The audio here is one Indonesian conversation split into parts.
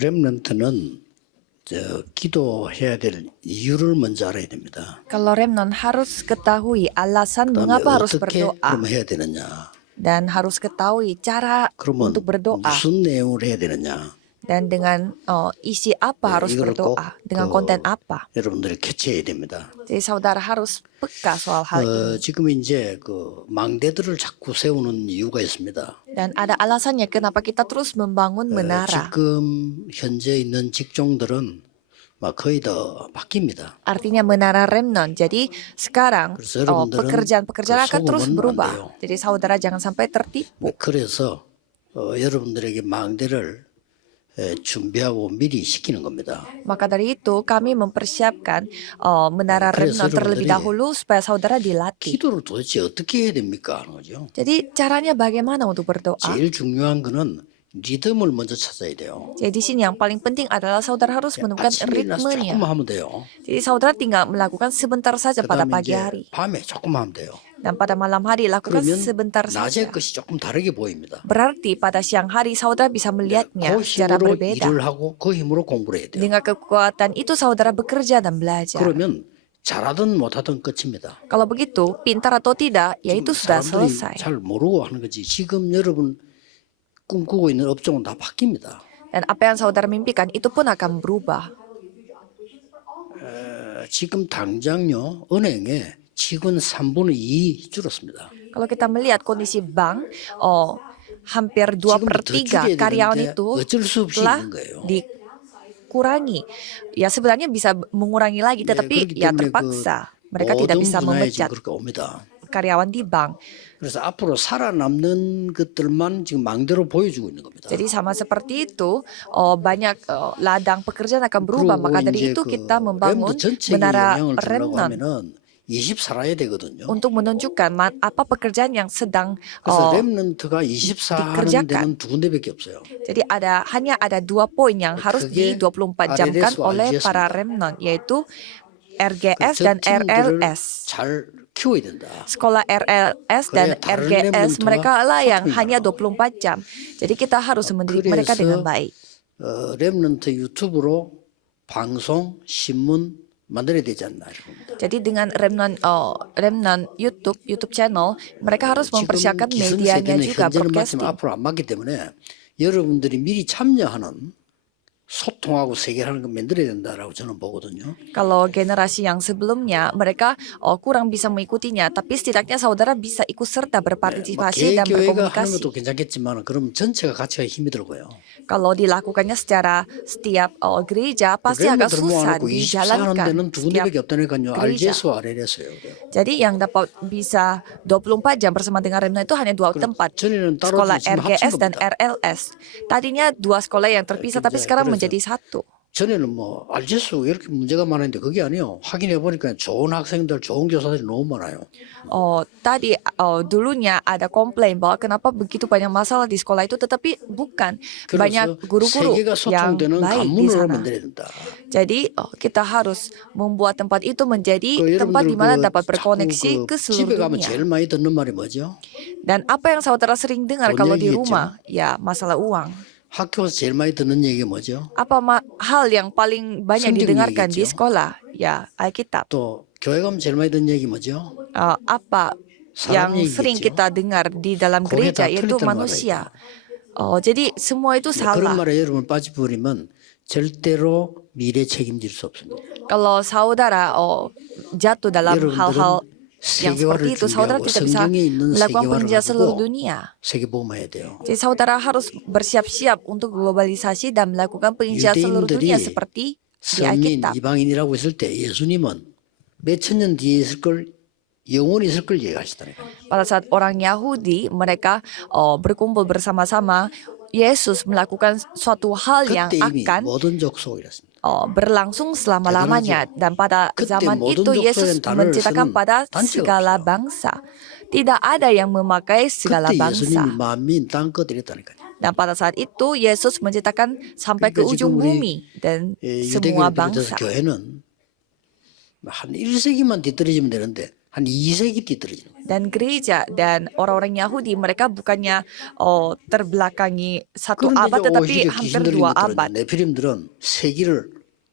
렘넌트는 기도해야 될 이유를 먼저 알아야 됩니다. Kalau remnant harus ketahui alasan 그다음에 mengapa harus 어떻게 berdoa 그럼 해야 되느냐? dan harus ketahui cara 그러면 untuk berdoa 무슨 내용을 해야 되느냐? dan dengan isi apa harus 이거를 꼭 berdoa, dengan konten apa. 여러분들이 캐치해야 됩니다. Jadi saudara harus peka soal hal ini. 지금 이제 망대들을 자꾸 세우는 이유가 있습니다. Dan ada alasannya kenapa kita terus membangun menara. 지금 현재 있는 직종들은 거의 다 바뀝니다. Artinya menara remnant. Jadi sekarang 그래서 여러분들은 pekerjaan-pekerjaan akan terus 속으면 안 berubah. 돼요. Jadi saudara jangan sampai tertipu. 그래서 여러분들에게 망대를 준비하고 미리 시키는 겁니다. Maka dari itu kami mempersiapkan menara 그래서 remnant terlebih 여러분들이 dahulu supaya saudara dilatih. 기도를 도대체 어떻게 해야 됩니까? 하는 거죠. Jadi caranya bagaimana untuk berdoa? 제일 중요한 거는 리듬을 먼저 찾아야 돼요. Jadi di sini yang paling penting adalah saudara harus menemukan 아침에 일어나서 ritmenya. 조금만 하면 돼요. Jadi saudara tinggal melakukan sebentar saja pada 그다음에 pagi 이제 hari. 밤에 조금만 하면 돼요. Dan pada malam hari lakukan 그러면 sebentar 낮의 saja. 것이 조금 다르게 보입니다. Berarti pada siang hari saudara bisa melihatnya 그 secara 힘으로 berbeda. 일을 하고 그 힘으로 공부를 해야 돼요. Dengan kekuatan itu saudara bekerja dan belajar. 그러면 잘하든 못하든 끝입니다. Kalau begitu, pintar atau tidak, ya itu sudah 사람들이 selesai. 잘 모르고 하는 거지. 지금 여러분 꿈꾸고 있는 업종은 다 바뀝니다. Dan apa yang saudara mimpikan itu pun akan berubah. 지금 당장요 은행에 직원 3분의 2 줄었습니다. Kalau kita melihat kondisi bank, hampir 2 지금도 per 더 3 줄여야 karyawan 되는데 itu 어쩔 수 없이 telah 있는 거예요. dikurangi. Ya sebenarnya bisa mengurangi lagi, tetapi 그렇기 ya 때문에 terpaksa. Mereka tidak 모든 bisa 분야에 memecat 지금 그렇게 옵니다. karyawan di bank. 그래서 앞으로 살아남는 것들만 지금 망대로 보여주고 있는 겁니다. Jadi sama seperti itu, banyak ladang pekerjaan akan berubah. 그리고 Maka dari 이제 itu kita membangun 렘넌트 전체에 menara 영향을 주려고 remnant 하면은 20 살아야 되거든요. untuk menunjukkan apa pekerjaan yang sedang 그래서 렘넌트가 24 하는 dikerjakan. 데는 두 군데밖에 없어요. Jadi hanya ada 2 poin yang harus di 그게 24 jamkan RLS 와 oleh RGS para 입니다. remnant, yaitu RGS 저 dan 팀들을 RLS. 잘 키워야 된다. Sekolah RLS dan 그래야 다른 RGS 렘넌트와 mereka lah yang 소통이 hanya 가능하고. 24 jam. Jadi kita harus mendidik mereka dengan baik. 렘넌트 유튜브로 방송, 신문 만들어야 되지 않나 이겁니다. Jadi dengan remnant YouTube channel, mereka harus 지금 mempersiapkan medianya 기성세대는 juga, 현재는 맞지만 broadcasting. 앞으로 안 맞기 때문에 여러분들이 미리 참여하는 소통하고 세계라는 걸 만들어야 된다라고 저는 보거든요. Kalau generasi yang sebelumnya, mereka kurang bisa mengikutinya, tapi setidaknya saudara bisa ikut serta berpartisipasi dan 개교회가 하는 berkomunikasi. 것도 괜찮겠지만 그럼 전체가 같이 하기 힘이 들고요. Kalau dilakukannya secara setiap gereja, pasti agak susah 하고 24 하는 dijalankan 데는 두 setiap 군데밖에 없다니까요. gereja. RGS와 RLS예요. Jadi yang dapat bisa 24 jam bersama dengan remnant itu hanya 2 tempat. 전에는 따로 Sekolah 지금 합친 RGS dan 겁니다. RLS. Tadinya 2 sekolah yang terpisah, tapi sekarang menjadi 1. 전에는 RGS 왜 이렇게 문제가 많은데 그게 아니에요. 확인해 보니까 좋은 학생들, 좋은 교사들이 너무 많아요. Tadi dulunya ada komplain bahwa kenapa begitu banyak masalah di sekolah itu, tetapi bukan banyak guru-guru 세계가 yang 소통되는 baik di 관문으로 sana. 만들어야 된다. Jadi kita harus membuat tempat itu menjadi 그 tempat di mana dapat 자꾸 berkoneksi ke 집에 seluruh 가면 dunia. 제일 많이 듣는 말이 뭐죠? Dan apa yang saudara sering dengar 돈 kalau di 얘기겠죠. rumah? Ya masalah uang. 학교에서 제일 많이 듣는 얘기가 뭐죠? Apa hal yang paling banyak 성경 didengarkan di 얘기겠죠. sekolah? Ya Alkitab. 또 교회 가면 제일 많이 듣는 얘기 뭐죠? Apa 사람 yang sering 얘기겠죠. kita dengar di dalam 거기에 다 gereja yaitu 틀렸다는 manusia. Jadi semua itu 그런 salah. 말에 여러분 빠져버리면 절대로 미래 책임질 수 없습니다. Kalau saudara jatuh dalam 여러분들은 hal-hal yang 세계화를 seperti itu, saudara 준비하고 tidak bisa 성경에 있는 melakukan 세계화를 penelitian seluruh 가지고 dunia. 세계보험해야 돼요. Jadi saudara harus bersiap-siap untuk globalisasi dan melakukan penelitian seluruh dunia 유대인들이 seperti di 선민 Alkitab. 이방인이라고 했을 때 예수님은 몇천 년 뒤에 있을 걸 영원히 있을 걸 얘기하시더라고요. Pada saat orang Yahudi mereka berkumpul bersama-sama, Yesus melakukan suatu hal yang 그때 이미 akan 모든 족속이랬습니다. berlangsung selama-lamanya. Dan pada 그때 zaman 모든 itu 족속이라는 Yesus 단어를 menciptakan 쓰는 pada 단체가 segala 없어요. bangsa. Tidak ada yang memakai segala 그때 bangsa. 예수님이 만민 땅끝 이랬다니까요. Dan pada saat itu Yesus menciptakan sampai ke 그러니까 ujung 지금 우리 bumi dan 유대교를 semua 비롯해서 bangsa. 교회는 한 1세기만 뒤떨어지면 되는데 한 2세기 뒤 떨어지는 거예요. Dan gereja dan orang-orang Yahudi mereka bukannya terbelakangi satu 그런데 abad 이제 tetapi 오히려 hampir 귀신 들린 2 것들은 abad. 네피림들은 세기를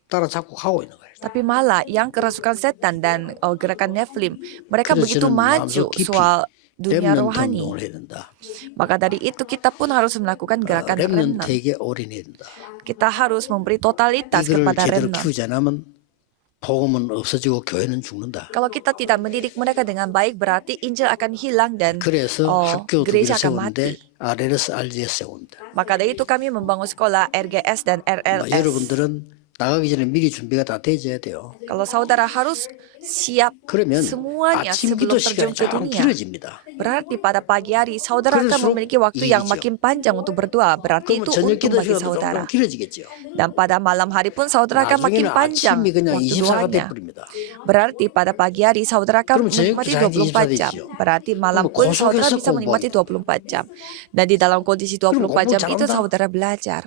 따라잡고 가고 있는 거예요. Tapi malah yang kerasukan setan dan gerakan Nephilim, mereka 그래서 begitu 저는 maju 마음속 깊이 soal dunia 렘넌트 rohani. 운동을 해야 된다. Maka dari itu kita pun harus melakukan gerakan remnant. 렘넌트에게 올인해야 된다. Kita harus memberi totalitas 이거를 kepada 제대로 remnant. 키우지 않으면 복음은 없어지고 교회는 죽는다. Kalau kita tidak mendidik mereka dengan baik, berarti Injil akan hilang dan 그래서 학교 두 gereja 개를 akan mati. 세우는데 RLS, RGS 세운다. Maka dari itu kami membangun sekolah RGS dan RLS. 여러분들은 나가기 전에 미리 준비가 다 되어야 돼요. Kalau saudara harus siap 그러면 semuanya 아침 sebelum 기도 terjun 시간이 ke 좀 dunia. 길어집니다. Berarti pada pagi hari saudara akan 그럴수록 memiliki waktu yang 이익이죠. makin panjang untuk berdoa. Berarti 그러면 itu 저녁 untung 기도 bagi 시간도 saudara. 좀 길어지겠죠. Dan pada malam hari pun saudara akan makin 나중에는 panjang 아침이 그냥 waktu 24가 doanya. 돼버립니다. Berarti pada pagi hari saudara akan 그럼 저녁도 menikmati 잘 24 jam. 되죠. Berarti malam 그럼 pun saudara 고속해서 bisa menikmati 공부하고. 24 jam. Dan di dalam kondisi 24 공부 jam itu 잘한다? saudara belajar.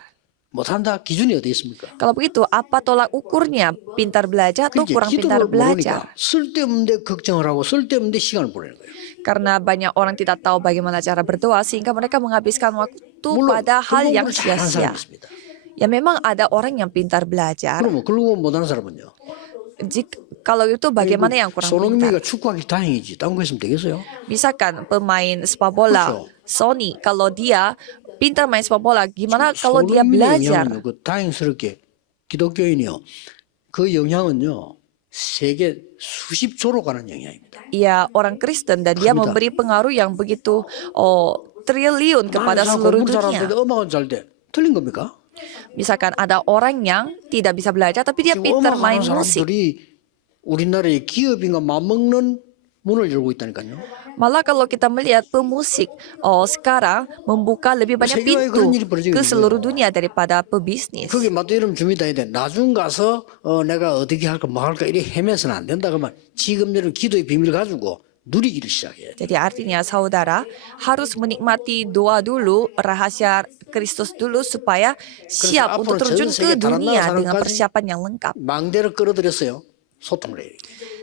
못한다 기준이 어디 있습니까? Kalau begitu, apa tolak ukurnya? Pintar belajar atau 그렇게 kurang pintar 기도를 belajar? 모르니까 쓸데없는데 걱정을 하고 쓸데없는데 시간을 보내는 거예요. Karena banyak orang tidak tahu bagaimana cara berdoa sehingga mereka menghabiskan waktu 물론 pada hal yang 글공부를 잘하는 sia-sia. 사람이 있습니다. Ya memang ada orang yang pintar belajar. 그러면 글공부 못하는 사람은요? Kalau itu bagaimana yang kurang pintar? 손흥민이가 축구하기 다행이지. 딴 거 했으면 되겠어요? Misalkan pemain sepak bola 그렇죠. Sony, kalau dia pintar main sepak bola, gimana kalau dia 손흥민의 belajar? 영향은요, 그 다행스럽게 기독교인이요. 그 영향은요, 세계 수십조로 가는 영향입니다. Ia orang Kristen dan dia 갑니다. memberi pengaruh yang begitu triliun kepada 나는 seluruh 공부 dunia. 잘하는데 음악은 잘 돼. 틀린 겁니까? Misalkan ada orang yang tidak bisa belajar tapi dia 지금 pintar main 음악하는 musik. 사람들이 우리나라의 기업인가 맞먹는 문을 열고 있다니까요. Malah kalau kita melihat pemusik sekarang membuka lebih banyak 세계화에 pintu 그런 일이 벌어지고 ke 있는 seluruh 거예요. dunia daripada pebisnis. 거기 맞도 이름 준비다 해야 돼. 나중 가서 내가 어떻게 할까 뭐 할까 이렇게 헤매서는 안 된다. 그러면 지금 여러분 기도의 비밀 가지고 누리기를 시작해야 돼. Jadi artinya saudara harus menikmati doa dulu, rahasia Kristus dulu supaya siap 앞으로 untuk terjun 전 ke 세계 다른 dunia 나라 dengan 사람까지 persiapan yang lengkap. 망대를 끌어들였어요. 소통을 해요.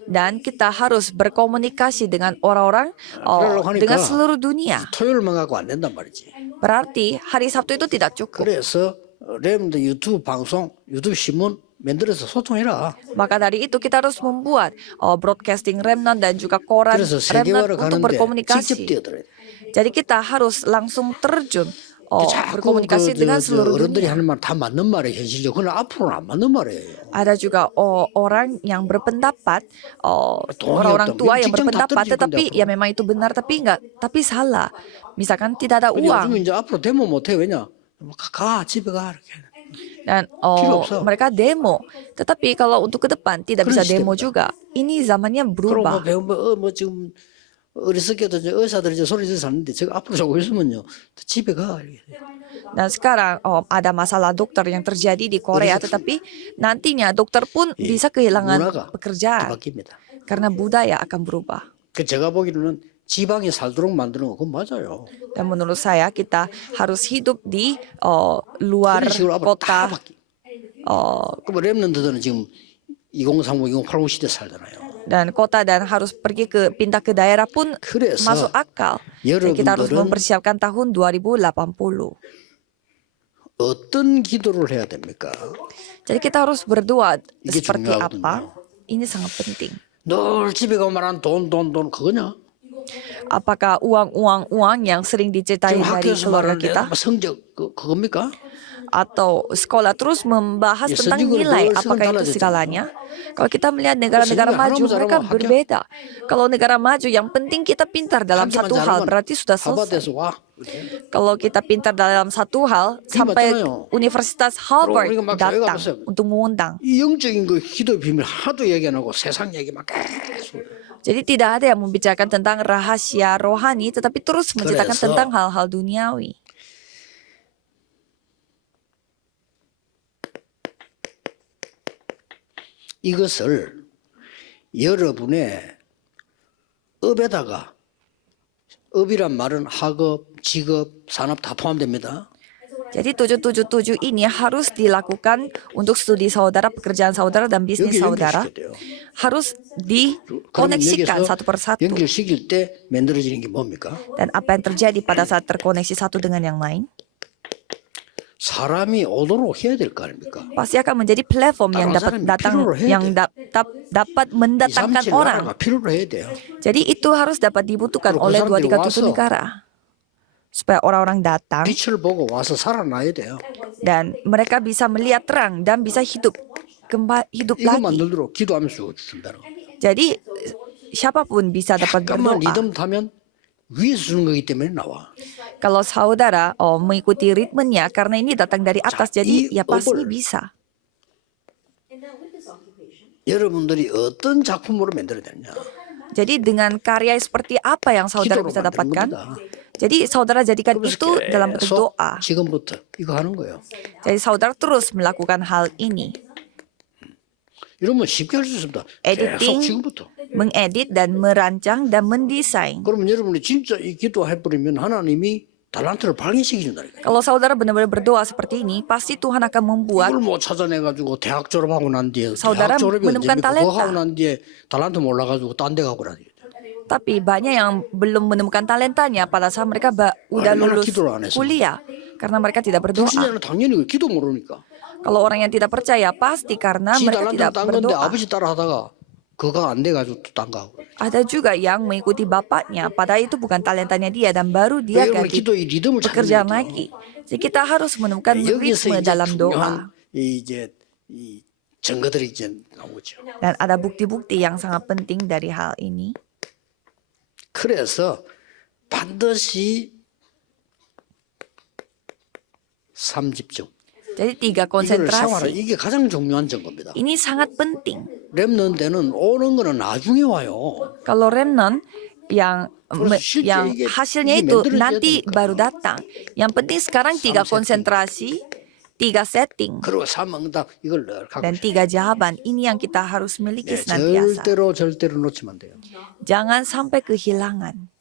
Dan kita harus berkomunikasi dengan orang-orang 그러려고 하니까 dengan seluruh dunia. 토요일만 갖고 안 된단 말이지. Berarti hari Sabtu itu tidak cukup. 그래서 렘드 유튜브 방송, 유튜브 신문 만들어서 소통해라. Maka dari itu kita harus membuat broadcasting remnant dan juga koran 그래서 remnant 세계화를 untuk 가는데 직접 berkomunikasi. 뛰어들어야 돼. Jadi kita harus langsung terjun 자꾸 berkomunikasi dengan seluruh 어른들이 dunia. 하는 말 다 맞는 말이에요. 현실적으로. 그러나 앞으로는 안 맞는 말이에요. Ada juga orang yang berpendapat, orang-orang 없다고. tua yang 직장 다 berpendapat, 떨어질 tetapi 건데 ya memang itu benar, tapi salah. Misalkan tidak ada 근데 요즘 uang 이제 앞으로 데모 못해. 왜냐? 가 집에 가 이렇게. dan 필요 없어. mereka demo. Tetapi kalau untuk ke depan tidak bisa 그런 demo 시대입니다. juga. Ini zamannya 그럼 뭐 berubah. 배우면 뭐 지금 어리석게도 의사들이 이제 소리 지르서 사는데 제가 앞으로 자고 있으면요 집에 가. 이렇게. Dan sekarang ada masalah dokter yang terjadi di Korea, tetapi nantinya dokter pun bisa kehilangan 문화가 pekerjaan 바뀝니다. karena budaya akan berubah. 그 제가 보기로는 지방에 살도록 만드는 거 그건 맞아요. Dan menurut saya kita harus hidup di luar 그런 식으로 앞으로 다 kota. 바뀌. 그럼 렘넌트들은 지금 2030, 2080 시대 살잖아요. Dan kota dan harus pindah ke daerah pun 그래서 masuk akal. Jadi kita harus 여러분들은 mempersiapkan tahun 2080. 어떤 기도를 해야 됩니까? Jadi kita harus berdoa 이게 seperti 중요하거든요. apa? Ini sangat penting. 늘 집에 가면 말하는 돈 그거냐? Apakah uang yang sering diceritain 지금 dari 학교에서 keluarga 말하는 kita? 성적 그겁니까? Atau sekolah terus membahas Ya, tentang sejujurnya nilai, dolar apakah itu sementara segalanya? Kalau kita melihat negara-negara sejujurnya maju, harus mereka harus berbeda. Kalau negara maju, yang penting kita pintar dalam 학교만 satu hal, 잘하면 berarti sudah selesai. 하버드에서 와. Kalau kita pintar dalam satu hal, sampai 맞잖아요. Universitas Harvard 우리가 막 교회 datang 가봤어요. untuk mengundang. 이 영적인 그 기도의 비밀 하도 얘기 안 하고 세상 얘기만 계속. Jadi tidak ada yang membicarakan tentang rahasia rohani, tetapi terus menceritakan 그래서 tentang hal-hal duniawi. 이것을 여러분의 업에다가 업이란 말은 학업, 직업, 산업 다 포함됩니다. Jadi 777 ini harus dilakukan untuk studi saudara, pekerjaan saudara, dan bisnis 여기 saudara. 연결시켜야 돼요. Harus 그러면 dikoneksikan 여기서 satu persatu. 연결시킬 때 만들어지는 게 뭡니까? Dan apa yang terjadi pada saat terkoneksi satu dengan yang lain? 사람이 오도록 해야 될 거 아닙니까? Pasti akan menjadi platform yang 다른 dapat 사람이 datang, 필요로 해야 yang 돼. dapat mendatangkan 237 orang. 나라가 필요로 해야 돼요. Jadi itu harus dapat dibutuhkan Kalau oleh saudara 237 dewasa. negara. Supaya orang-orang datang 빛을 보고 와서 살아나야 돼요. dan mereka bisa melihat terang dan bisa hidup 이거 lagi. 만들도록 기도하면서 준다는 거. Jadi siapapun bisa dapat 잠깐만 berdoa. 리듬 타면 위에서 주는 거기 때문에 나와. Kalau saudara mengikuti ritmenya karena ini datang dari atas, jadi 이 ya pasti 업을 bisa. 여러분들이 어떤 작품으로 만들어야 되느냐. Jadi dengan karya seperti apa yang saudara 기도로 bisa 만드는 dapatkan? 겁니다. Jadi saudara jadikan 그러면서 itu dalam bentuk 계속 doa. 지금부터 이거 하는 거예요. Jadi saudara terus melakukan hal ini. 이러면 쉽게 할 수 있습니다. 계속 Editing, 지금부터. mengedit dan merancang dan mendesain. 그러면 여러분이 진짜 이 기도해버리면 하나님이 달란트를 발견시켜준다니까요. Kalau saudara benar-benar berdoa seperti ini, pasti Tuhan akan membuat 이걸 못 찾아내가지고 대학 졸업하고 난 뒤에 사우다라 대학 졸업이 menemukan 언제입니까? 그거 talenta. 하고 난 뒤에 달란트 몰라가지고 딴 데 가고 그러야 돼요. Tapi banyak yang belum menemukan talentanya pada saat mereka udah 얼마나 lulus 기도를 안 했으면. kuliah karena mereka tidak berdoa. 불신자는 당연히 기도 모르니까. Kalau orang yang tidak percaya pasti karena 지 mereka 달란트 tidak 딴 건데 berdoa. 아버지 따라 하다가 그거 안 돼가지고 또 딴 거 하고. Ada juga yang mengikuti bapaknya, padahal itu bukan talentanya dia dan baru dia 여러분 ganti 기도의 리듬을 pekerjaan 찾는 거죠. lagi. Jadi kita harus menemukan 여기서 ritme 이제 dalam doa. 중요한 이제 이 증거들이 이제 나오죠. Dan ada bukti-bukti yang sangat penting dari hal ini. 그래서 반드시 삼집중. Jadi 3 이걸 생활하 konsentrasi. 이게 가장 중요한 증거입니다. Ini sangat penting. 렘넌트는 오는 거는 나중에 와요. Kalau remnant yang 실제 yang 이게- hasilnya 이게 itu 만들어져야 nanti 되니까. baru datang. Yang penting sekarang 3 setting. konsentrasi, 3 setting, 그리고 삼응답 이걸 늘 갖고 dan 있어요. 3 jawaban. Ini yang kita harus miliki 네, senantiasa. 절대로 놓치면 안 돼요. Jangan sampai kehilangan.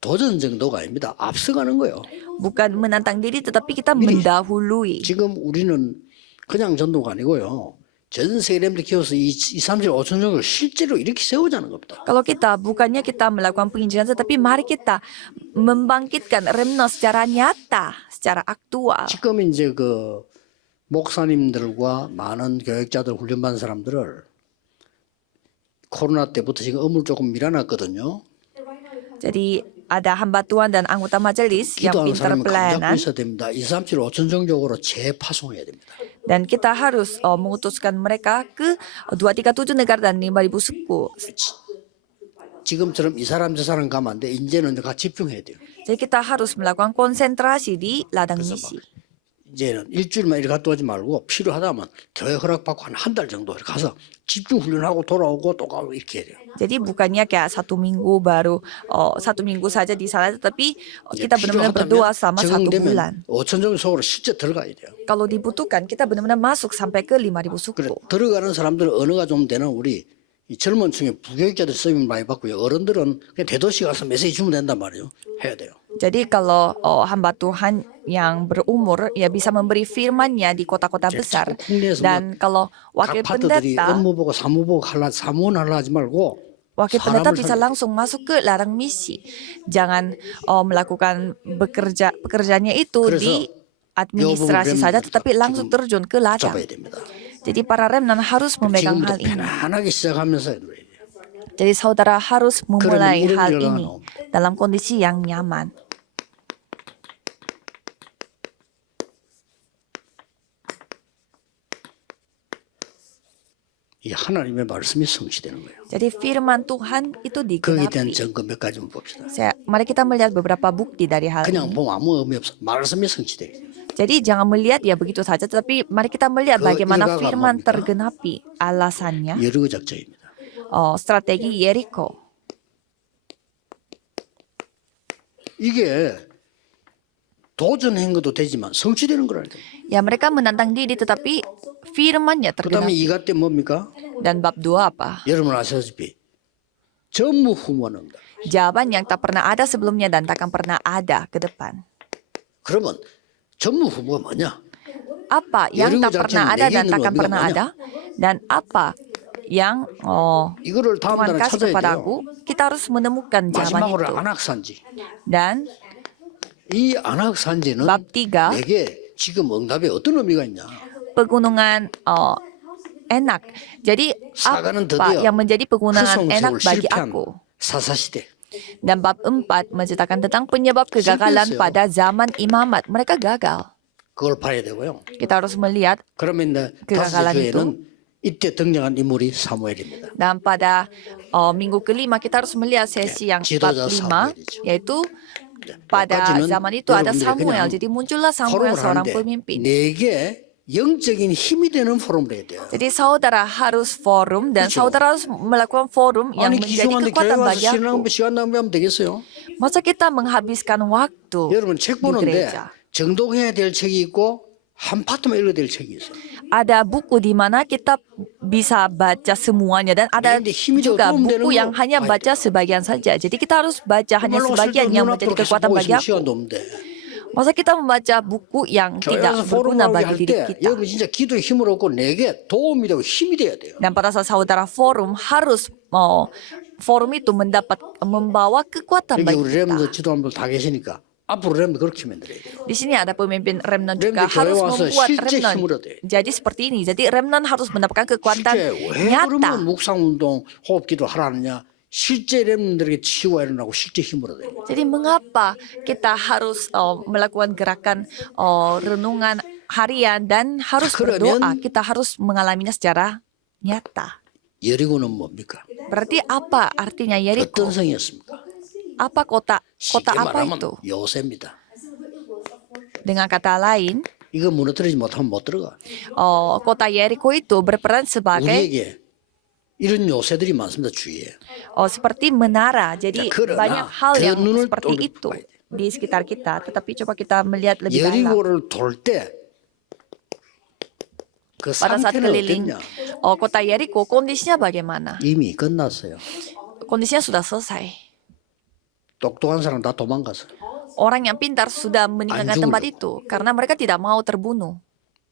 도전 정도가 아닙니다. 앞서가는 거예요. Bukan menantang diri tetapi kita mendahului. 지금 우리는 그냥 전도가 아니고요. 전 세계 렘드 키워서 2, 3, 5천 정을 실제로 이렇게 세우자는 겁니다. Kalau kita bukannya kita melakukan penginjilan tetapi mari kita membangkitkan remnant secara nyata, secara aktual. 지금 이제 그 목사님들과 많은 교육자들 훈련받은 사람들을 코로나 때부터 지금 업무를 조금 밀어놨거든요. Jadi ada hamba Tuhan dan anggota majelis yang 기도하는 pintar 사람은 감잡고 pelayanan 있어야 됩니다. 2, 3, 7, 5천 정적으로 재파송해야 됩니다. dan kita harus mengutuskan mereka ke 237 negara dan 5.000 suku. 지금처럼 이 사람 저 사람 가면 안 돼. 이제는 가 집중해야 돼요. Jadi kita harus melakukan konsentrasi di ladang misi. 이제는 일주일만 이렇게 갔다 오지 말고 필요하다면 교회 허락받고 한 달 정도 이렇게 가서 집중 훈련하고 돌아오고 또 가고 이렇게 해야 돼요. Jadi bukannya kayak 1 minggu baru 1 minggu saja di sana, tetapi kita benar-benar berdoa selama 1 bulan. 5천 정 속으로 실제 들어가야 돼요. Kalau dibutuhkan kita benar-benar masuk sampai ke 5.000 그래 suku. 들어가는 사람들 언어가 좀 되는 우리 이 젊은 층에 부교육자들 쓰임 많이 받고요. 어른들은 그냥 대도시 가서 메시지 주면 된단 말이에요. 해야 돼요. Jadi kalau hamba Tuhan yang berumur ya bisa memberi firman-Nya di kota-kota besar. 국내에서 Dan kalau 각 wakil 파트들이 pendeta 업무 보고 사무 보고 사무원 하려 하지 말고 Wakil pendeta 사람을 bisa 살려. langsung masuk ke ladang misi. Jangan melakukan pekerjaannya itu 그래서 di administrasi 요 부분을 saja, remnant tetapi langsung 지금 terjun ke ladang. 잡아야 됩니다. Jadi para remnant harus memegang 지금부터 hal ini. 편안하게 시작하면서 해야 돼요. Jadi saudara harus memulai 이런 hal 일어나는 ini dalam kondisi yang nyaman. 이 하나님의 말씀이 성취되는 거예요. Jadi firman Tuhan itu 거기에 대한 digenapi. 증거 몇 가지만 봅시다. Mari kita melihat beberapa bukti dari hal 그냥 ini. 보면 아무 의미 없어. 말씀이 성취돼요. Jadi jangan melihat ya begitu saja, tetapi mari kita melihat 그 bagaimana 일가가 firman 뭡니까? tergenapi. Alasannya, 여러 작전입니다. strategi Yeriko. 이게 도전한 것도 되지만 성취되는 거라니까. Ya mereka menantang diri tetapi firman-Nya 그다음에 tergenapi. 이가 때 뭡니까? Dan bab 2 apa? 여러분 아시다시피 전무후무는 Hiduplah jawaban yang tak pernah ada sebelumnya dan takkan pernah ada ke depan. 그러면 전무 후보가 뭐냐? Apa yang tak pernah ada dan takkan 의미가 pernah 뭐냐? ada, dan apa yang 이거를 다음 Tuhan 달에 kasih 찾아야 kepadaku, 돼요. kita harus menemukan jawaban 마지막으로 itu. 안악산지. Dan 이 안악산지는 bab 3, 내게 지금 응답에 어떤 의미가 있냐? pegunungan enak. Jadi 사과는 apa 드디어 yang menjadi pegunungan enak 후성세월 bagi 실패한 aku? 사사시대. Dan bab 4 menceritakan tentang penyebab kegagalan 실패했어요. pada zaman imamat. Mereka gagal. 그걸 봐야 되고요. Kita harus melihat. 그러면 이제 그가갈란 다섯째 주에는 이때 등장한 인물이 사무엘입니다. Dan pada minggu kelima kita harus melihat sesi yang bab 지도자 5, 사무엘이죠. yaitu pada 여기까지는 zaman itu ada 여러분들이 Samuel. 그냥 Jadi muncullah Samuel 포럼을 seorang 하는데 pemimpin. 내게 영적인 힘이 되는 포럼을 해야 돼요. Jadi saudara harus forum dan 그렇죠. saudara harus melakukan forum yang 아니 menjadi 기종한테 교회 kekuatan 와서 bagi aku. 시간 낭비하면 되겠어요? Masa kita menghabiskan waktu 여러분 책 di 보는데 gereja? 정독해야 될 책이 있고 한 파트만 읽어야 될 책이 있어요. Ada buku di mana kita bisa baca semuanya dan ada 근데 힘이 juga 되고 도움되는 buku 거 yang hanya 봐야 baca 돼요. sebagian saja. Jadi kita harus baca hanya 말로 sebagian yang 쓸데없는 menjadi 눈앞으로 계속 kekuatan 보고 bagi 있으면 aku. 시간도 없는데. Masa kita membaca buku yang 교회 tidak 와서 berguna 포럼하게 bagi 할 diri 때 kita. 여러분 진짜 기도의 힘을 얻고 내게 도움이 되고 힘이 돼야 돼요. Dan pada saat saudara forum harus forum itu membawa kekuatan 여기 bagi 우리 kita. 렘드 지도원들 다 계시니까 앞으로 렘드 그렇게 만들어야 돼요. Di sini ada pemimpin remnant Remnant juga 교회 harus 와서 membuat 실제 remnant 힘을 얻어야 돼. jadi seperti ini. Jadi remnant harus mendapatkan kekuatan 실제 왜 nyata. 그러면 묵상운동 호흡기도 하라느냐? 실제 렘들에게 치유가 일어나고 실제 힘을 얻어야 돼요. Jadi mengapa kita harus melakukan gerakan renungan harian dan harus 그러면 berdoa? Kita harus mengalaminya secara nyata. 여리고는 뭡니까? Berarti apa artinya Yeriko? 어떤 성이었습니까? Apa kota 쉽게 apa 말하면 itu? 요새입니다. Dengan kata lain, 이거 무너뜨리지 못하면 못 들어가. kota Yeriko itu berperan sebagai 우리에게 이런 요새들이 많습니다. 주위에. seperti menara. Jadi 그러나 banyak hal 더 yang 눈을 seperti itu 돌려봐야 돼. di sekitar kita. Tetapi coba kita melihat lebih dalam. 여리고를 돌 때 그 Pada saat 상태는 keliling 어땠냐? kota Yeriko, kondisinya bagaimana? 이미 끝났어요. Kondisinya sudah selesai. 똑똑한 사람 다 도망갔어요. Orang yang pintar sudah meninggalkan tempat itu karena mereka tidak mau terbunuh.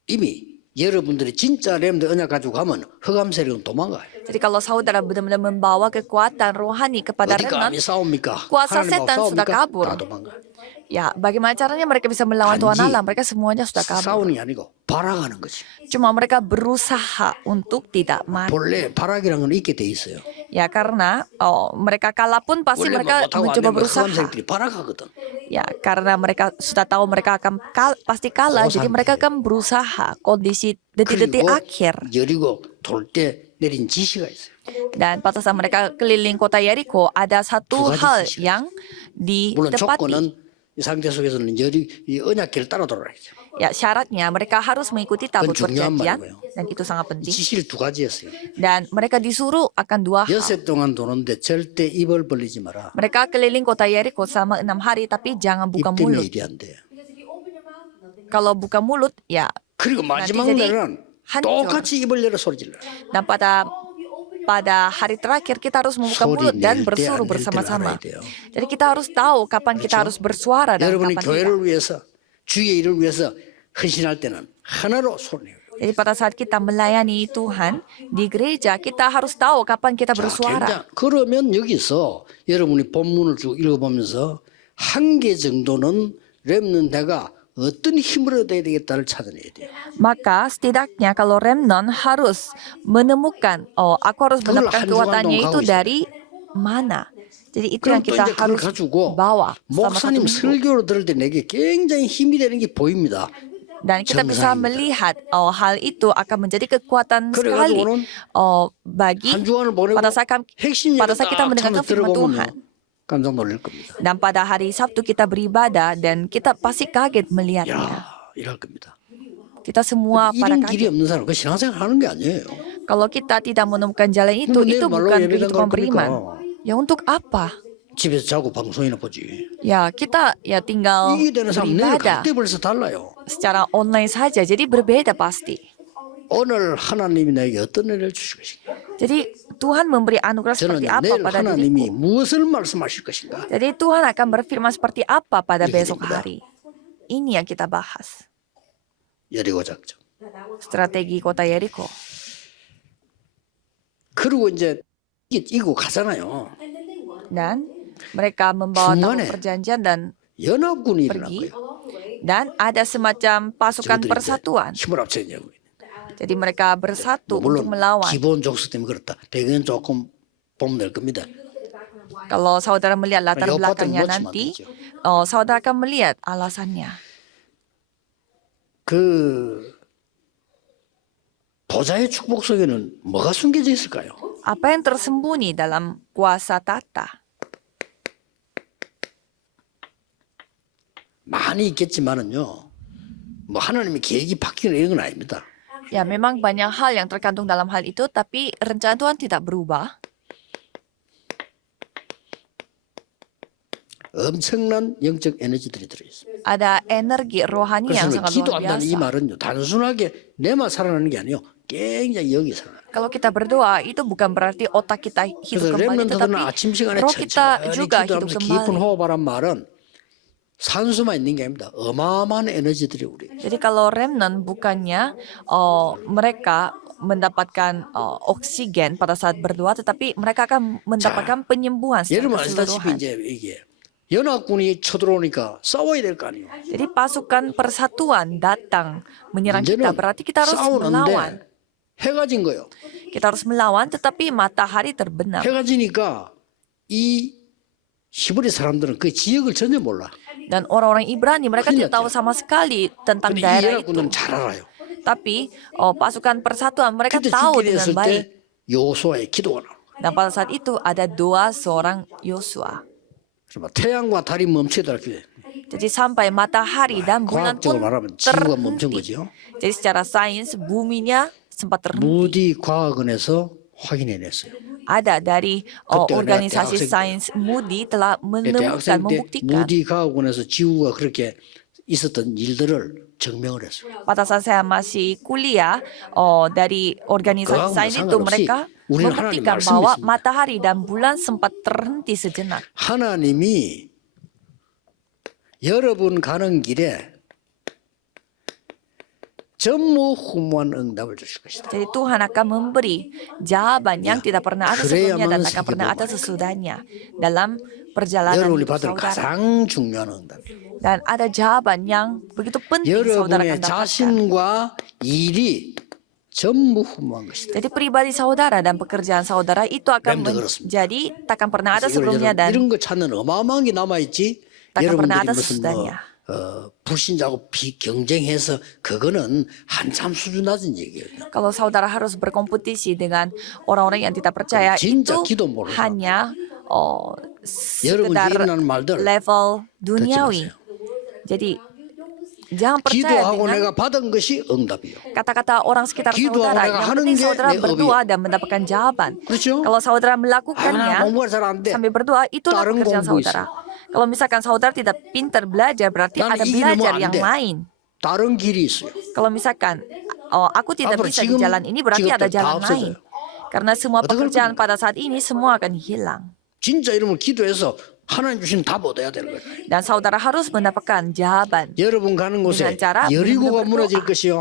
이미 여러분들이 진짜 렘드 언약 가지고 가면 흑암 세력은 도망가요. Jadi kalau saudara benar-benar membawa kekuatan rohani kepada 어디 감히 remnant, 싸웁니까? kuasa 하나님하고 setan sudah 싸웁니까? kabur. 다 도망가요. Ya, bagaimana caranya mereka bisa melawan Tuhan 단지 Allah? Mereka semuanya sudah kabur. 싸우는 게 아니고 발악하는 거지. Cuma mereka berusaha untuk tidak mati. 본래 발악이라는 건 있게 돼 있어요. Ya, karena mereka kalah pun pasti 원래 mereka 못하고 안 mencoba 되면 흑암 berusaha. 세력들이 발악하거든. Ya, karena mereka sudah tahu mereka akan pasti kalah, jadi mereka akan berusaha kondisi detik-detik 그리고 akhir. 여리고 돌 때 내린 지시가 있어요. Dan pada saat mereka keliling kota Yeriko, ada satu 두 가지 hal 지시가 yang 물론 ditepati. 조건은 이 상태 속에서는 이 언약길을 따라 돌아야죠. Ya, syaratnya mereka harus mengikuti tabut 그건 중요한 perjanjian, 말이고요. dan itu sangat 이 penting. 지시를 두 가지였어요. Dan mereka disuruh akan dua hal. 여섯 동안 도는데 절대 입을 벌리지 마라. Mereka keliling kota Yeriko selama 6 hari, tapi jangan 입 buka 때문에 mulut. 일이 안 돼. Kalau buka mulut, ya. 그리고 마지막 jadi 날은 hancur. 똑같이 입을 열어 소리 질러. Dan pada hari terakhir kita harus membuka 소리 mulut dan 낼 때, bersuruh 안 낼 때를 bersama-sama. 알아야 돼요. Jadi kita harus tahu kapan kita harus bersuara dan 여러분이 kapan tidak. 교회를 위해서 주의 일을 위해서 헌신할 때는 하나로 소리내요. Jadi pada saat kita melayani Tuhan di gereja, kita harus tahu kapan kita bersuara. 그러면 여기서 여러분이 본문을 쭉 읽어보면서 한 개 정도는 렘넌트가 어떤 힘을 얻어야 되겠다를 찾아내야 돼요. Maka setidaknya kalau remnant harus menemukan, aku harus 그걸 mendapatkan 한 주간 kekuatannya 동안 itu 가고 있어요. dari mana. Jadi itu 그럼 yang 또 kita 이제 그걸 harus 가지고 bawa selama 1 목사님 minggu. 설교를 들을 때 내게 굉장히 힘이 되는 게 보입니다. Dan kita bisa 정상입니다. melihat hal itu akan menjadi kekuatan sekali 그래가지고는 bagi 한 주간을 보내고 pada saat 핵심 pada 예를 saat kita 딱 mendengarkan 처음에 firman Tuhan. 들어보면 깜짝 놀랄 겁니다. Dan pada hari Sabtu kita beribadah dan kita pasti kaget melihatnya. 야, 이럴 겁니다. Kita semua pada 이런 길이 kaget. 없는 사람 그 신앙생활 하는 게 아니에요. Kalau kita tidak menemukan jalan itu 내일 말로 bukan 예배당 kehidupan 갈 beriman. 거니까. Ya untuk apa? 집에서 자고 방송이나 보지. Ya kita tinggal 이게 되는 사람 내일 beribadah 갈때 벌써 달라요. secara online saja, jadi berbeda pasti. 오늘 하나님이 나에게 어떤 은혜를 주실 것인가. Jadi Tuhan memberi anugerah 저는 seperti apa 내일 pada 하나님이 diriku. 무엇을 말씀하실 것인가? Jadi Tuhan akan berfirman seperti apa pada Ini besok kita. hari. Ini yang kita bahas. 여리고 작전. Strategi kota Yeriko. 그리고 이제 이고 가잖아요. Dan mereka membawa 중간에 tabut perjanjian dan 연합군이 일어난 pergi. 거예요. Dan ada semacam pasukan 저들이 이제 persatuan. 힘을 합쳤냐고. Jadi mereka bersatu untuk 물론 melawan. 기본 족수 때문에 그렇다. 대개는 조금 보면 될 겁니다. Kalau saudara melihat latar Yo, belakangnya patut nanti, buat saudara akan melihat alasannya. 그 보좌의 축복 속에는 뭐가 숨겨져 있을까요? Apa yang tersembunyi dalam kuasa tata? 많이 있겠지만은요. 뭐 하나님의 계획이 바뀌는 이런 건 아닙니다. Ya, memang banyak hal yang terkandung dalam hal itu, tapi rencana Tuhan tidak berubah. 엄청난 영적 에너지들이 들어있습니다. Ada energi rohani yang 그래서 sangat luar 기도한다는 이 biasa. 말은요. 단순하게 내만 살아나는 게 아니에요. 굉장히 영이 살아나요. Kalau kita berdoa, itu bukan berarti otak kita hidup 그래서 kembali, 렘넌트들은 tetapi 아침 시간에 roh kita 천천히 juga hidup 기도하면서 깊은 kembali. 호흡하란 말은 산소만 있는 게 아닙니다. 어마어마한 에너지들이 우리. Jadi kalau remnant bukannya mereka mendapatkan oksigen pada saat berdoa, tetapi mereka akan mendapatkan penyembuhan secara 여러분 아시다시피 keseluruhan. 이제 이게 연합군이 쳐들어오니까 싸워야 될 거 아니에요. Jadi pasukan persatuan datang menyerang kita, 문제는 berarti kita harus melawan. 싸우는데 해가 진 거예요. Kita harus melawan, tetapi matahari terbenam. 해가 지니까 이 히브리 사람들은 그 지역을 전혀 몰라. Dan orang-orang Ibrani mereka 큰일 tidak tahu 났죠. sama sekali tentang 근데 이 daerah itu. 연합군은 잘 알아요. Tapi pasukan persatuan mereka 그때 tahu 죽게 dengan 됐을 baik. 때 요수아의 기도가 나와요. Dan pada saat itu ada doa seorang Yosua. 그래서 태양과 달이 멈추더라 그래. Jadi sampai matahari dan bulan pun 과학적으로 말하면 지구가 멈춘 terhenti. 거죠. Jadi secara sains buminya sempat terhenti. 무디 과학원에서 확인해냈어요. Ada dari 그때 organisasi 내가 sains Moody telah menemukan, 대학생 때 membuktikan. 무디 과학원에서 지구가 그렇게 있었던 일들을 증명을 했어요. Pada saat saya masih kuliah, dari organisasi 그거하고는 sains itu 상관없이 mereka 우리는 membuktikan 하나님 bahwa 말씀이 있습니다. matahari dan bulan sempat terhenti sejenak. 하나님이 여러분 가는 길에 전무후무한 응답을 주실 것이다. Jadi Tuhan akan memberi jawaban yang tidak pernah ada sebelumnya dan akan pernah ada sesudahnya dalam perjalanan 여러분이 hidup 받을 saudara. 가장 중요한 응답. Dan ada jawaban yang begitu penting saudara akan 여러분의 dapatkan. 자신과 일이 전무후무한 것이다. Jadi pribadi saudara dan pekerjaan saudara itu akan Remdo 그렇습니다. menjadi takkan pernah ada 그래서 sebelumnya 여러분, dan 이런 거 찾는 어마어마한 게 남아 있지. takkan pernah 여러분들이 ada 무슨 sesudahnya. 불신자고 경쟁해서 그거는 한참 수준 낮은 얘기예요. Kalau saudara harus berkompetisi dengan orang-orang yang tidak percaya, 진짜 itu 기도 모르는 hanya 여러분 sekedar 얘기하는 말들 level duniawi. 마세요. Jadi jangan percaya 기도하고 dengan 내가 받은 것이 응답이요. kata-kata orang sekitar 기도하고 saudara. 내가 Yang 하는 penting 게 saudara 내 berdoa dan mendapatkan jawaban. 그렇죠? Kalau saudara 아, 나 melakukannya 공부가 잘 안 돼. sambil berdoa, itulah 다른 pekerjaan 공부 saudara. Kalau misalkan saudara tidak pintar belajar, berarti 나는 ada 이 길은 belajar 뭐안 yang 돼. lain. 다른 길이 있어요. Kalau misalkan aku tidak 앞으로 bisa di 지금 jalan ini, berarti ada 직업들 다 jalan lain. 없어져요. Karena semua 어떻게 할 pekerjaan 겁니까? pada saat ini semua akan hilang. 진짜 이러면 기도해서 하나님 주신 답 얻어야 되는 거예요. Dan saudara harus mendapatkan jawaban. 여러분 가는 곳에 dengan cara 여리고가 benar-benar 무너질 berdoa. 것이요.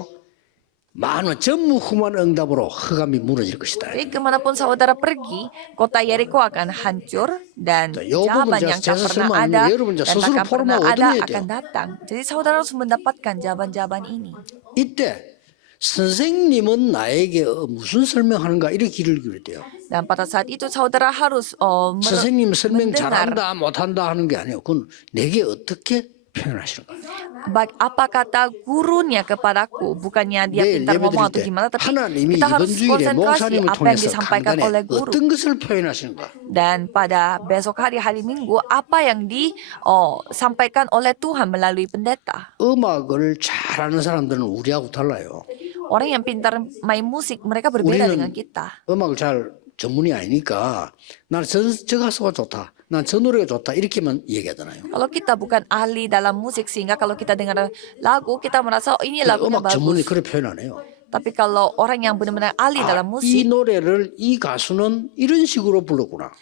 많은 전무후무한 응답으로 흑암이 무너질 것이다. Jadi kemanapun saudara pergi, kota Yeriko akan hancur dan 자, 요 부분 jawaban yang tak 제가 pernah 설명 안 ada 해요. 여러분 이제 dan 스스로 takkan pernah 포럼을 ada 얻어내야 akan 돼요. datang. Jadi saudara harus mendapatkan jawaban-jawaban ini. 이때 선생님은 나에게 무슨 설명하는가 이렇게 귀를 기울여야 돼요. Dan pada saat itu saudara harus 선생님 설명 mendengar 잘한다 못한다 하는 게 아니에요. 그건 내게 어떻게 표현하시는 거예요. apa kata gurunya kepadaku, bukannya dia 내일 pintar 예배 ngomong 드릴 atau 때 gimana, tapi 하나님이 kita 이번 harus 주일에 konsentrasi 목사님을 apa yang 통해서 disampaikan 강단에 oleh guru. 어떤 것을 표현하시는가. Dan pada besok hari Minggu, apa yang disampaikan oleh Tuhan melalui pendeta. 음악을 잘하는 사람들은 우리하고 달라요. Orang yang pintar main musik, mereka berbeda 우리는 dengan kita. 음악을 잘 전문이 아니니까 나는 저 가수가 좋다. 난 저 노래가 좋다. 이렇게만 얘기하잖아요. Kalau kita bukan ahli dalam musik, sehingga kalau kita dengar lagu, kita merasa oh ini lagunya 음악 전문이 bagus. 그렇게 표현 안 해요. Tapi kalau orang yang benar-benar ahli dalam 이 musik, 노래를 이 가수는 이런 식으로 불렀구나.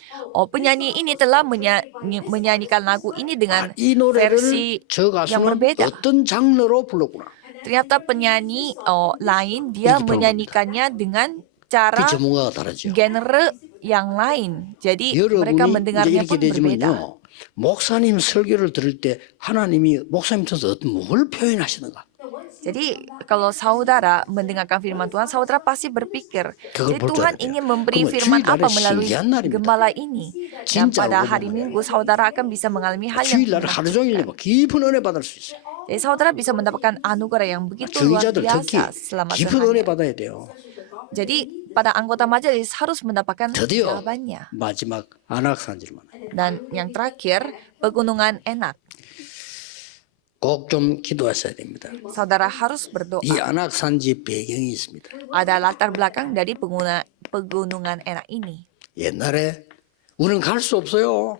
penyanyi ini telah menyanyikan lagu ini dengan 이 노래를 versi 저 yang 가수는 berbeda. 어떤 장르로 불렀구나. Ternyata penyanyi lain dia 이렇게 menyanyikannya dengan 그 cara 전문가가 다르죠. genre yang lain. Jadi mereka 여러분이 이제 mendengarnya 이렇게 pun berbeda. 되지만요. 목사님 설교를 들을 때 하나님이 목사님 통해서 어떤 뭘 표현하시는가? Jadi kalau saudara mendengarkan firman Tuhan, saudara pasti berpikir, 그걸 jadi 볼 줄 Tuhan 알아야 ingin 돼요. memberi 그러면 firman 주일날에 apa melalui 신기한 날입니다. gembala ini. Dan 진짜 pada hari 오랜만에. Minggu saudara akan bisa mengalami hal yang 주일날 하루 종일 menakjubkan. 뭐 깊은 은혜 받을 수 있어요. Jadi saudara bisa mendapatkan anugerah yang begitu luar 주의자들 특히 biasa selama 깊은 은혜 sehari. 받아야 돼요. Jadi pada anggota majelis harus mendapatkan 드디어 jawabannya. 마지막 안악산지를 만나요. Dan yang terakhir, pegunungan enak. 꼭 좀 기도하셔야 됩니다. Saudara harus berdoa. 이 안악산지 배경이 있습니다. Ada latar belakang dari pegunungan enak ini. 옛날에 우리는 갈 수 없어요.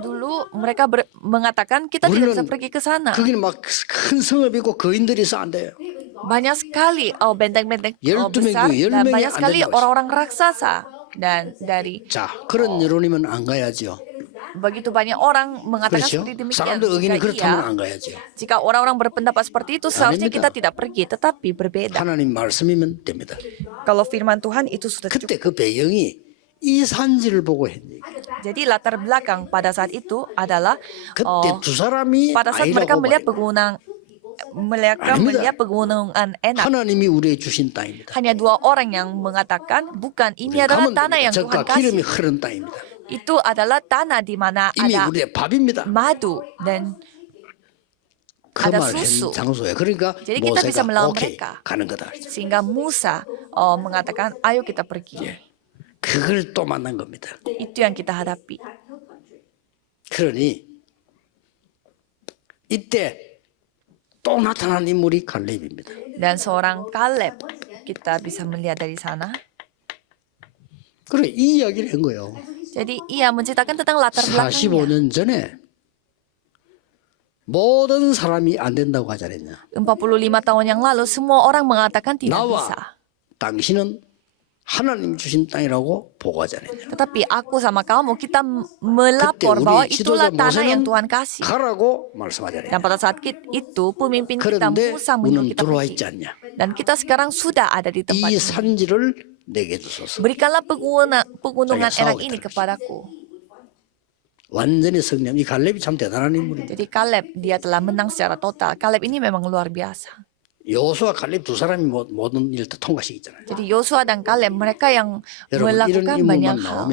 Dulu mereka mengatakan kita tidak bisa pergi ke sana. 거기는 막 큰 성읍 있고 거인들이 있어 안 돼요. Banyak sekali benteng-benteng 12 besar 명이고 10 dan 명이 banyak 안 sekali 된다고 orang-orang raksasa. Dan dari 자, 그런 여론이면 안 가야죠. begitu banyak orang mengatakan 그렇죠? seperti demikian. 사람들 의견이 Jika 그렇다면 iya, 안 가야죠. jika orang-orang berpendapat seperti itu, seharusnya 아닙니다. kita tidak pergi, tetapi berbeda. 하나님 말씀이면 됩니다. Kalau firman Tuhan itu sudah cukup. 그때 그 배경이 이 산지를 보고 했 얘기. Jadi latar belakang pada saat itu adalah 그때 두 사람이 pada saat mereka 아이라고 melihat 말해요. mereka 아닙니다. melihat pegunungan enak. 하나님이 우리의 주신 땅입니다. Hanya dua orang yang mengatakan bukan ini adalah 가면 tanah 됩니다. yang Tuhan 젖과 기름이 kasih. 흐른 땅입니다. Itu adalah tanah di mana 이미 ada 우리의 밥입니다. madu dan 그 ada 말한 susu. 장소에 그러니까 Jadi kita bisa 모세가 melawan 오케이 mereka. 가는 거다. Sehingga Musa mengatakan, ayo kita pergi. 예. 그걸 또 만난 겁니다. Itu yang kita hadapi. 그러니 이때 또 나타난 인물이 갈렙입니다. Dan seorang Kaleb kita bisa melihat dari sana. 그래 이 이야기를 한 거예요. Jadi ia menceritakan tentang latar belakangnya. 45년 전에 모든 사람이 안 된다고 하지 않았냐. 45 tahun yang lalu semua orang mengatakan tidak bisa. 나와 당신은 하나님 주신 땅이라고 보고하지 않았냐. Tetapi aku sama kamu kita 그때 melapor bahwa 우리 itulah 지도자 tanah yang 모세는 Tuhan kasih. 가라고 말씀하지 Dan 않았냐. pada saat itu pemimpin kita 그런데 Musa menyuruh 우리는 kita 들어와 pergi. 있지 않냐. Dan kita sekarang sudah ada di tempat 이 ini. 산지를 내게 주소서. Berikanlah pegunungan Saya enak saw ini it. kepadaku. 완전히 성령. 이 갈렙이 참 대단한 인물입니다. Jadi Kaleb dia telah menang secara total. Kaleb ini memang luar biasa. 여호수아 갈렙 두 사람이 모든 일을 다 통과시키잖아요. Jadi Yosua dan Kaleb mereka yang 여러분 이런 melakukan 인물만 banyak hal. 나오면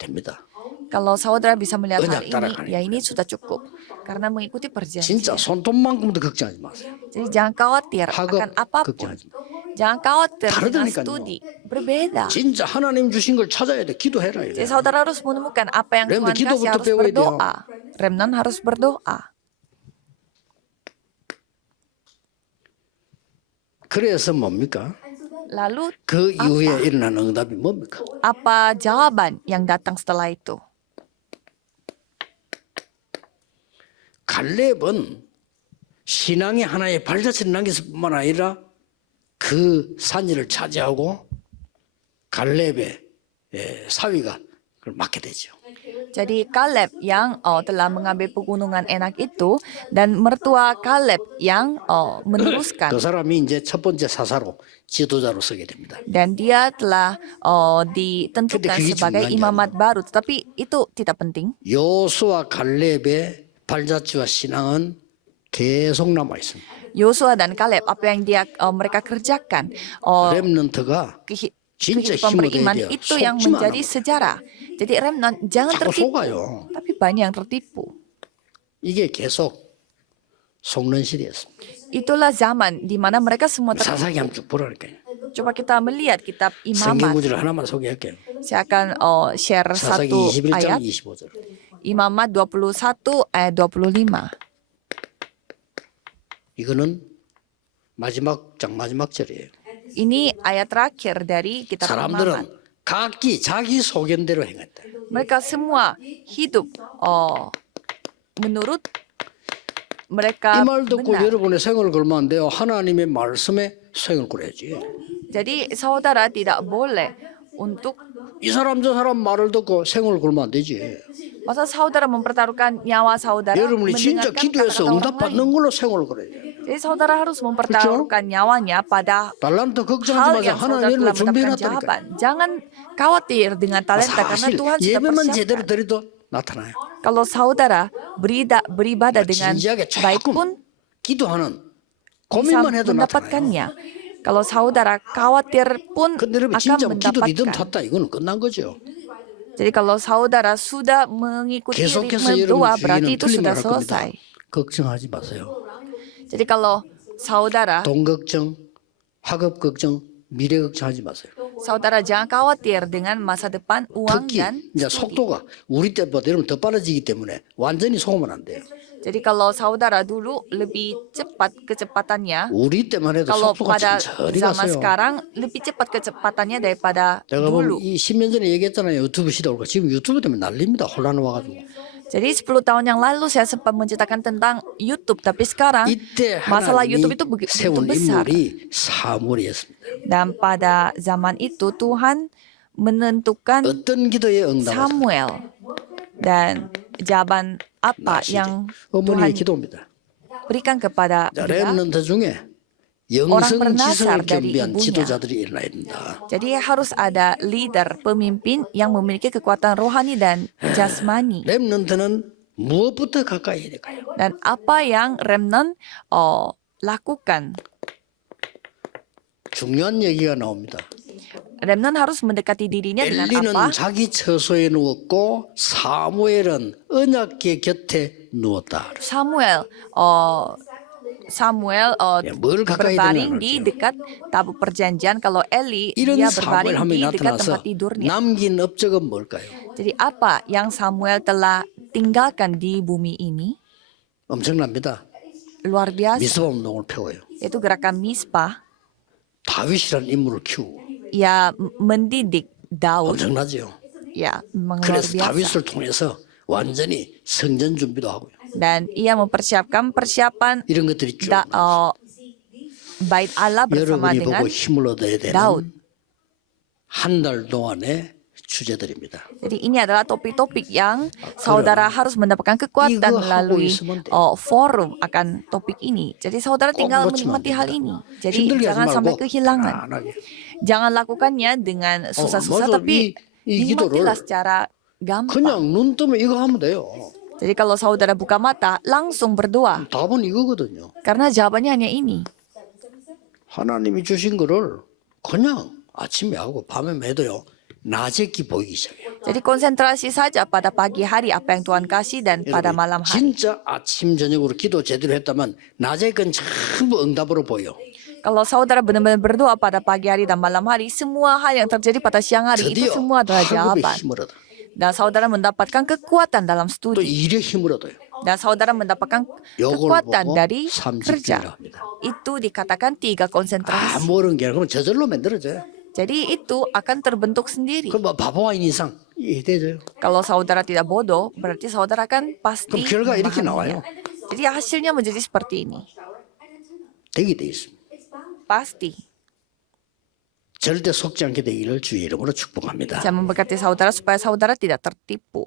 됩니다. Kalau saudara bisa melihat hal Banyak 따라가는 ini, ya ini sudah cukup. Karena mengikuti perjanjian. 진짜 손톱만큼도 걱정하지 마세요. Jadi jangan khawatir 학업 akan apapun. 걱정하지 마. Jangan khawatir dengan 다르다니까요. studi. Berbeda. 진짜 하나님 주신 걸 찾아야 돼. 기도해라. Jadi 이래. saudara harus menemukan apa yang Remnant Tuhan 기도부터 kasih, harus 배워야 돼요. berdoa. Remnan harus berdoa. 그래서 뭡니까? Lalu 그 이후에 일어난 응답이 뭡니까? apa jawaban yang datang setelah itu? 갈렙은 신앙의 하나의 발자취를 남겼을 뿐만 아니라 그 산지를 차지하고 갈렙의 사위가 그걸 맡게 되죠. Jadi Kaleb yang telah mengambil pegunungan enak itu dan mertua Kaleb yang meneruskan 그 사람이 이제 첫 번째 사사로 지도자로 서게 됩니다. dan dia telah ditentukan 근데 그게 sebagai 중요한 게 imamat baru, tetapi itu tidak penting. 여호수아 갈렙의 발자취와 신앙은 계속 남아 있습니다. Yosua dan Kaleb apa yang mereka kerjakan 렘넌트가 진짜 kehidupan 힘을 beriman 내야 돼요. itu yang 속지만 menjadi 않으면. sejarah. Jadi remnant jangan 자꾸 tertipu, 속아요. tapi banyak yang tertipu. 이게 계속 속는 시대였습니다. Itulah zaman di mana mereka semua tertipu. 사사기 한번 쭉 보라니까요. Coba kita melihat kitab 성경 Imamat. 구절을 하나만 소개할게요. Saya akan share 사사기 satu 21장 ayat. 25절. Imamat 21 ayat 25. 이거는 마지막 장 마지막 절이에요. Ini ayat terakhir dari kitab Imamat. 사람들은 각기 자기 소견대로 행했다. Mereka semua hidup menurut mereka 이 말 듣고 benar. 여러분의 생을 걸면 안 돼요. 하나님의 말씀에 생을 걸어야지. Jadi saudara tidak boleh untuk 이 사람 저 사람 말을 듣고 생을 걸면 안 되지. masa saudara mempertaruhkan nyawa saudara 여러분이 진짜 mendengarkan 기도해서 kata-kata orang lain. 응답받는 걸로 생을 걸어야 돼. Jadi saudara harus mempertaruhkan nyawanya pada 달란트 hal 걱정하지 마세요. yang saudara 하나님 telah 여러분 mendapatkan 준비해놨다니까. jawaban. Jangan khawatir dengan talenta karena 사실 Tuhan sudah 예배만 제대로 persiapkan. 드려도 나타나요. Kalau saudara beribadah dengan 진지하게 baik 조금 pun 기도하는 bisa 고민만 해도 나타나요. mendapatkannya. Kalau saudara khawatir pun 근데 여러분 akan 진짜 기도 리듬 mendapatkan. 탔다 이거는 끝난 거죠. Jadi kalau saudara sudah mengikuti 계속해서 ritme 여러분 doa berarti 주위는 itu 틀린 sudah 말 할 겁니다. selesai. 걱정하지 마세요. Jadi kalau saudara 돈 걱정, 학업 걱정, 미래 걱정하지 마세요. Saudara jangan khawatir dengan masa depan, uang 특히 dan 이제 studi. 속도가 우리 때보다 여러분 더 빨라지기 때문에 완전히 속으면 안 돼요. Jadi kalau saudara dulu lebih cepat kecepatannya, 우리 때만 해도 kalau 속도가 pada 천천히 zaman 갔어요. sekarang lebih cepat kecepatannya daripada 내가 보면 dulu. 이 10년 전에 얘기했잖아요. 유튜브 시대 올 거. 지금 유튜브 때문에 난립니다. 혼란 와가지고. Jadi 10 tahun yang lalu saya sempat menceritakan tentang YouTube, tapi sekarang 이때 masalah 하나님이 YouTube itu begitu 세운 besar. 인물이 사무엘이었습니다. Dan pada zaman itu Tuhan menentukan 어떤 기도에 응답하자. Samuel dan jawaban apa yang 어머니의 Tuhan 기도입니다. berikan kepada 자, dia. 렘넌트 중에 Orang 영성 지성을 bernasar dari 겸비한 ibunya. 지도자들이 일어나야 된다. Jadi harus ada leader, pemimpin yang memiliki kekuatan rohani dan jasmani. 렘넌트는 무엇부터 가까이 해야 될까요? Dan apa yang remnant lakukan? 중요한 얘기가 나옵니다. Remnant harus mendekati dirinya dengan 엘리는 apa? 자기 처소에 누웠고 사무엘은 언약궤 곁에 누웠다. Samuel Ya, 뭘 가까이 berbaring 되냐는 di 거죠. dekat tabut perjanjian. Kalau Eli 이런 dia 사무엘 berbaring 한 di 명이 dekat tempat 나타나서 tidurnya. 남긴 업적은 뭘까요? Jadi apa yang Samuel telah tinggalkan di bumi ini? 엄청납니다. Luar biasa. 미스바 운동을 펴고요. Itu gerakan Mispa. 다윗이라는 인물을 키우고 Ya mendidik Daud. 엄청나죠. Ya memang luar 그래서 biasa. 다윗을 통해서 완전히 성전 준비도 하고요. Dan ia mempersiapkan persiapan 이런 것들이 쭉 bait Allah bersama 여러분이 dengan 보고 힘을 얻어야 Daud. 되는 한 달 동안의 주제들입니다. Jadi ini adalah topik-topik yang saudara harus mendapatkan kekuatan 이거 하고 melalui 있으면 돼. forum akan topik ini. Jadi saudara 꼭 tinggal 놓치면 menikmati 안 hal 됩니다. ini. Jadi 힘들게 하지 jangan sampai 말고 kehilangan. 편안하게. Jangan lakukannya dengan susah-susah, 맞아. tapi 이 nikmatilah 기도를 secara gampang. 그냥 눈 뜨면 이거 하면 돼요. Jadi kalau saudara buka mata, langsung berdoa. 답은 이거거든요. Karena jawabannya hanya ini. 하나님이 주신 거를 그냥 아침에 하고 밤에 매도요. 낮에 기 보이기 시작해요. Jadi konsentrasi saja pada pagi hari apa yang Tuhan kasih dan pada malam hari. 진짜 아침 저녁으로 기도 제대로 했다면 낮에 건 전부 응답으로 보여. Kalau saudara benar-benar berdoa pada pagi hari dan malam hari, semua hal yang terjadi pada siang hari itu 드디어 semua adalah 학업에 jawaban. 힘을 얻어. Dan saudara mendapatkan kekuatan dalam 또 studi. 일에 힘을 얻어요. Dan saudara mendapatkan 요걸 kekuatan 보고 dari 삼집중이라고 kerja. 합니다. Itu dikatakan 3 konsentrasi. 모르는 게 아니라 그러면 저절로 만들어져요. Jadi itu akan terbentuk sendiri. 그럼 뭐 바보 아닌 이상 이해되죠. Kalau saudara tidak bodoh, berarti saudara kan pasti 그럼 결과 이렇게 memahaminya. 나와요. Jadi hasilnya menjadi seperti ini. 되게 돼 있습니다. Pasti. 절대 속지 않게 되기를 주의 이름으로 축복합니다. Saya memberkati saudara supaya saudara tidak tertipu.